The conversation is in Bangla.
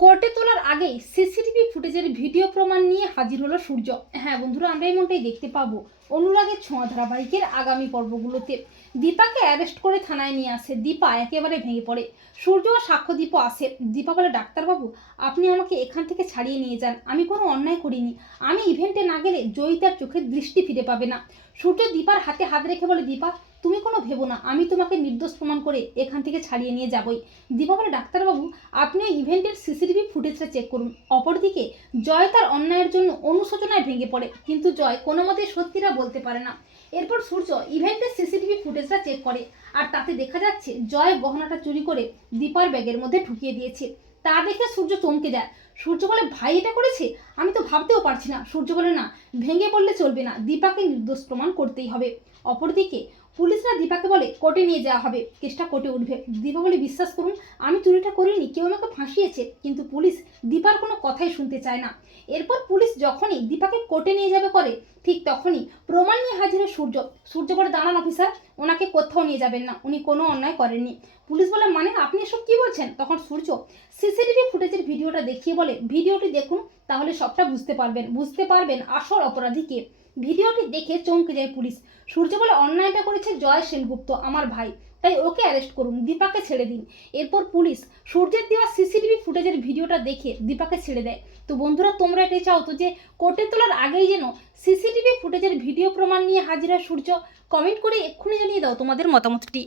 কোর্টে তোলার আগেই সিসিটিভি ফুটেজের ভিডিও প্রমাণ নিয়ে হাজির হলো সূর্য। হ্যাঁ বন্ধুরা, আমরা এমনটাই দেখতে পাবো অনুরাগের ছোঁয়া ধারাবাহিকের আগামী পর্বগুলোতে। দীপাকে অ্যারেস্ট করে থানায় নিয়ে আসে। দীপা একেবারে ভেঙে পড়ে। সূর্য ও সাক্ষ্যদীপ আসে। দীপা বলে, ডাক্তারবাবু, আপনি আমাকে এখান থেকে ছাড়িয়ে নিয়ে যান। আমি কোনো অন্যায় করিনি। আমি ইভেন্টে না গেলে জয়িতার চোখের দৃষ্টি ফিরে পাবে না। সূর্য দীপার হাতে হাত রেখে বলে, দীপা, তুমি কোনো ভেবো না, আমি তোমাকে নির্দোষ প্রমাণ করে এখান থেকে ছাড়িয়ে নিয়ে যাবই। দীপা বলে, ডাক্তারবাবু, আপনি ওই ইভেন্টের সিসিটিভি ফুটেজটা চেক করুন। অপরদিকে, জয় তার অন্যায়ের জন্য অনুশোচনায় ভেঙে পড়ে, কিন্তু জয় কোনো মতে সত্যিটা বলতে পারে না। এরপর সূর্য ইভেন্টের সিসিটিভি ফুটেজটা চেক করে, আর তাতে দেখা যাচ্ছে, জয় গহনাটা চুরি করে দীপার ব্যাগের মধ্যে ঢুকিয়ে দিয়েছে। তা দেখে সূর্য চমকে যায়। সূর্য বলে ভাই এটা করেছে? আমি তো ভাবতেও পারছি না। সূর্য বলে না, ভেঙে পড়লে চলবে না। দীপাকে নির্দোষ প্রমাণ করতেই হবে। অপরদিকে পুলিশরা দীপাকে বলে কোর্টে নিয়ে যাওয়া হবে। কেসটা কোর্টে উঠবে। দীপা বলে, বিশ্বাস করুন, আমি চুরিটা করিনি, কেউ আমাকে ফাঁসিয়েছে। কিন্তু পুলিশ দীপার কোনো কথাই শুনতে চায় না। এরপর পুলিশ যখনই দীপাকে কোর্টে নিয়ে যাবে করে, ঠিক তখনই প্রমাণ নিয়ে হাজির হয় সূর্য। সূর্য বলে, দাঁড়ান অফিসার, ওনাকে কোথাও নিয়ে যাবেন না। উনি কোনো অন্যায় করেননি। পুলিশ বলে মানে আপনি এসব কি বলছেন? তখন সূর্য সিসিটিভি ফুটেজের ভিডিওটা দেখিয়ে বলে ভিডিওটি দেখুন, তাহলে সবটা বুঝতে পারবেন। বুঝতে পারবেন আসল অপরাধী কে? ভিডিওটি দেখে চমকে যায় পুলিশ। সূর্য বলে অন্যায়টা করেছে জয় সেনগুপ্ত, আমার ভাই। তাই ওকে অ্যারেস্ট করুন, দীপাকে ছেড়ে দিন। এরপর পুলিশ সূর্যের দেওয়া সিসিটিভি ফুটেজের ভিডিওটা দেখে দীপাকে ছেড়ে দেয়। তো বন্ধুরা, তোমরা এটাই চাও তো যে, কোর্টে তোলার আগেই যেন সিসিটিভি ফুটেজের ভিডিও প্রমাণ নিয়ে হাজির সূর্য? কমেন্ট করে এক্ষুনি জানিয়ে দাও তোমাদের মতামতটি।